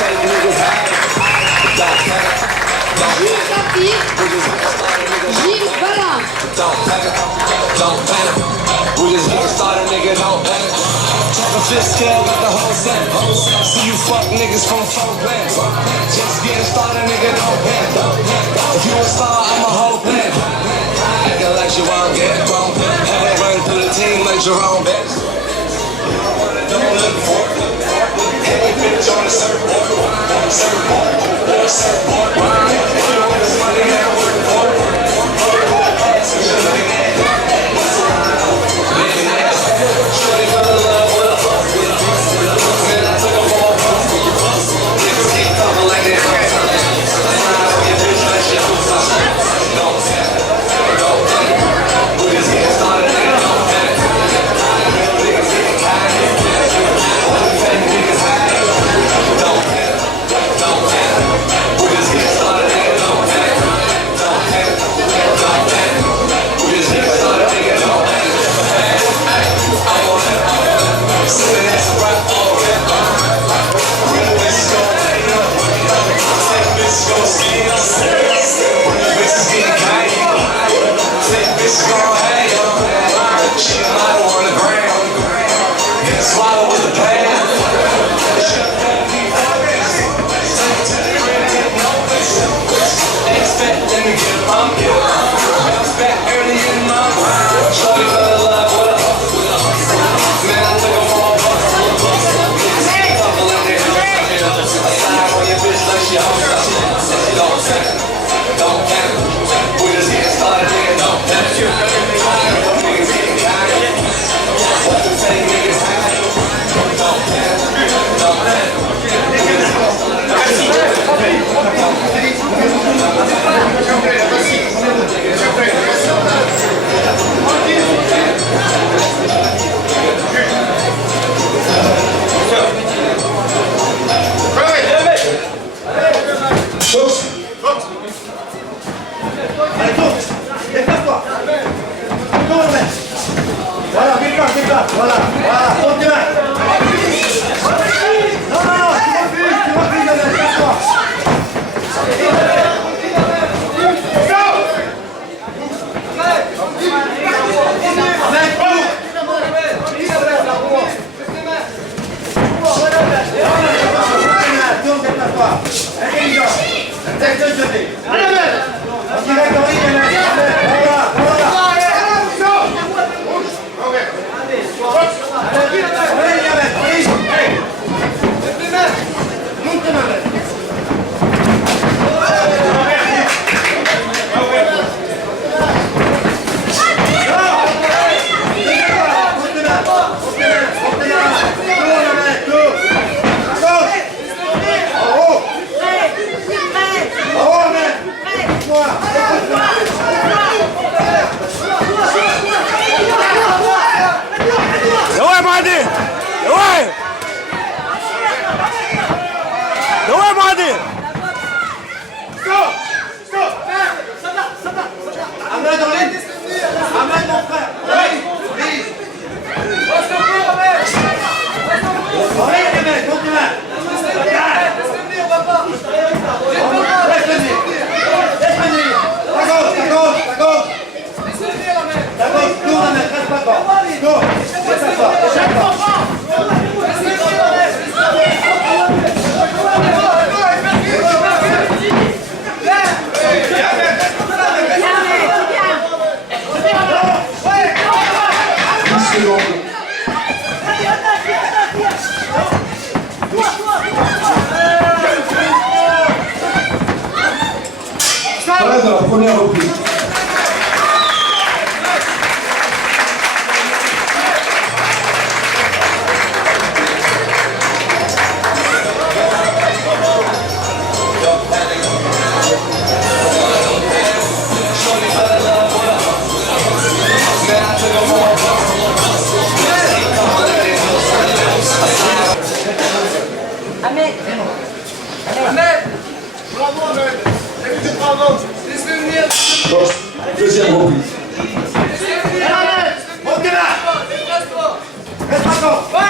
take niggas high. Don't panic. Gilles Papi, Gilles Ballin. Don't panic. Don't panic. We just getting started, nigga. Don't panic. Check a fifth scale, got the whole set. See you fuck niggas from 4 bands. Just getting started, nigga. Don't panic. If you a star, I'm a whole plan. Acting like you won't get it wrong. Have it run through the team like Jerome Betts. Don't look for it. Hey, bitch on the surfboard. Surfboard. Surfboard. If you want this money, now work for it. Since you're looking at it. What's around? Living ass. Shorty fell in love with a fuck. Man, I took a ball puff. Niggas keep talking like they don't talk. Slide on your bitch like shit was talking. Don't panic. Don't panic. We just getting started, nigga. Don't panic. Niggas getting kind. Fake niggas high. Don't panic. Don't panic. We just getting started, nigga. Don't panic. Don't panic. Don't panic. We just getting started, nigga. Don't panic. I'm on it. Sitting at the rock. Real bitches gon' lay up. Fake bitches gon' skin up. Real bitches getting kind. Fake bitches gon' hang up. She a model on the ground. Get a swallow with the pan. Expect them to get bumped. Bounce back early in my mind. Shorty fell in love with a man, I took a fall bus. Talking like they I slide on your bitch like she home. Don't panic. Don't panic. We just getting started, nigga. Don't panic. Niggas getting kind. What the fake niggas high. Don't panic. Don't panic. Niggas getting started. Voilà, déclare, voilà, continue. Non, tu refuses, casse-toi. Voilà dans la première reprise. Ahmed. Bravo Ahmed. Bravo. Deuxième reprise. Monte là. Reste encore. Ouais.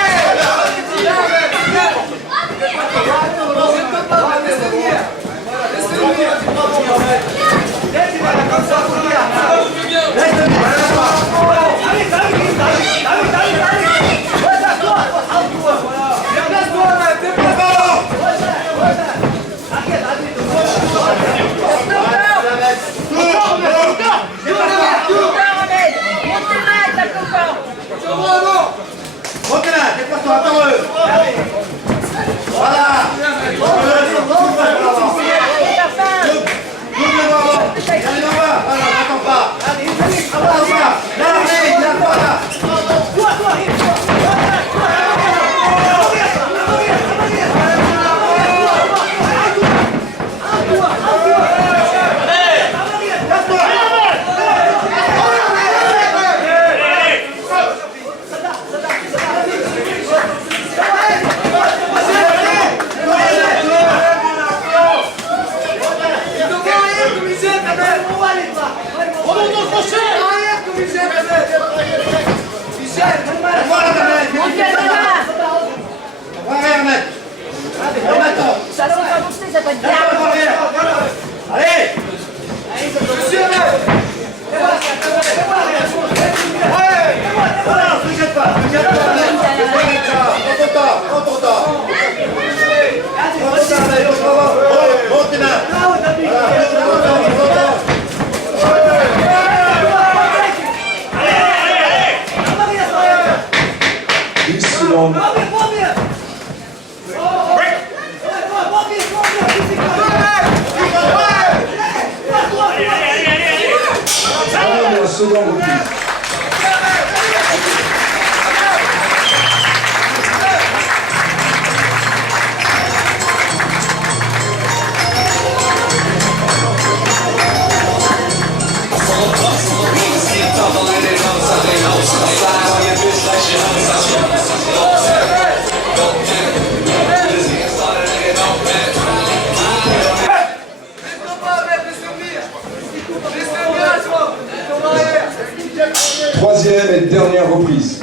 Troisième et dernière reprise.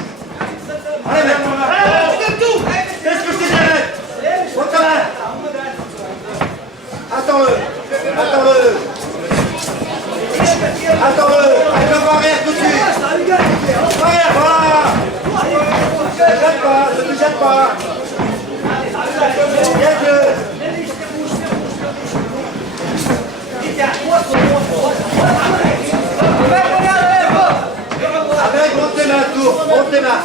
Allez, mec. Qu'est-ce que je t'ai dit, mec? Attends-le. Attends-le. Attends-le. Allez, on va arrière tout de suite. Arrière, voilà. Ne te jette pas, ne te jette pas. Viens-le. Avec, monte tes mains, tour, monte tes mains.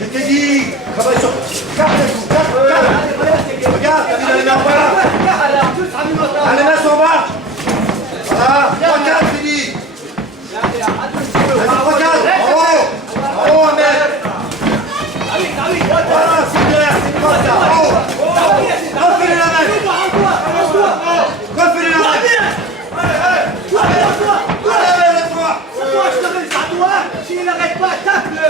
Je t'ai dit, travaille sur 4 coups, 4. Regarde, t'as mis les mains en bas. Les mains sont en bas. Voilà, 3-4, je t'ai dit. 3-4, en haut. En haut, un mètre. Voilà, super, c'est comme ça, en haut. Refais-les la main. Refais-les la main. S'il n'arrête pas, tape-le!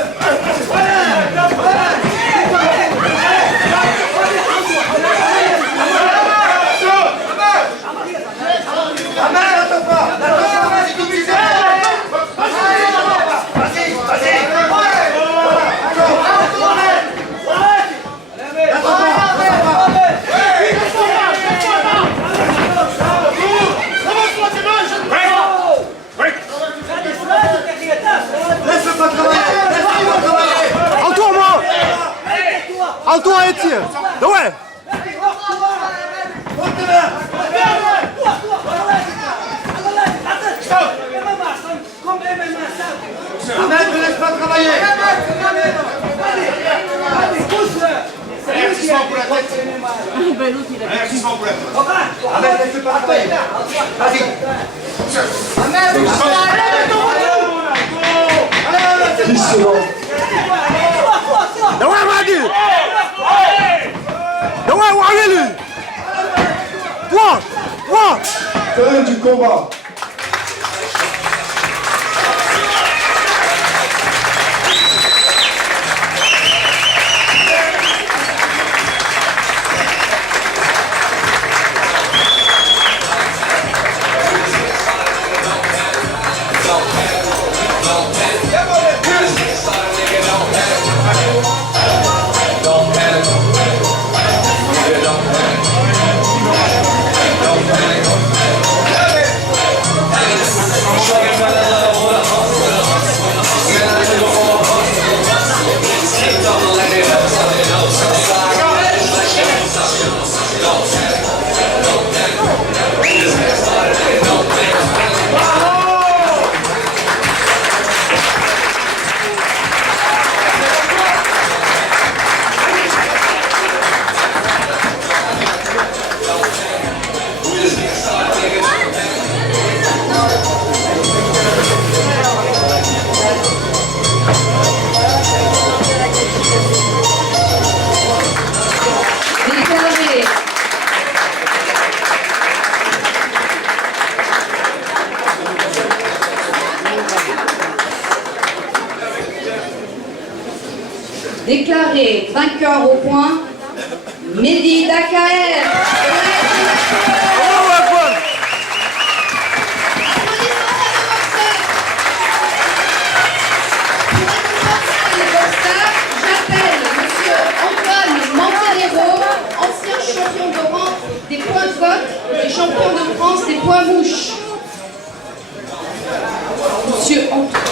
Антон, эти! Давай! Ahmed, ne laisse pas travailler! Ahmed, laisse pas travailler! Vas-y! Allez, 10 secondes. давай, Маги! Давай, Уагели! Fin du combat. vainqueur au point, Mehdi Dakaer. J'appelle Monsieur Antoine Montenegro, ancien champion d'Europe des points de vote et champion de France des points mouches. Monsieur Antoine.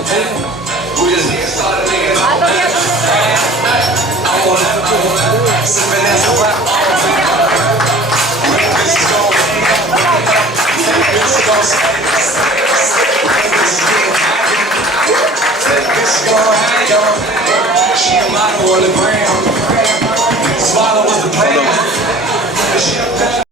We just getting started, nigga. Don't panic. I won't let go. Sipping as a rap. This is gon' this is gon' this is gon' hang on. She a model on the gram.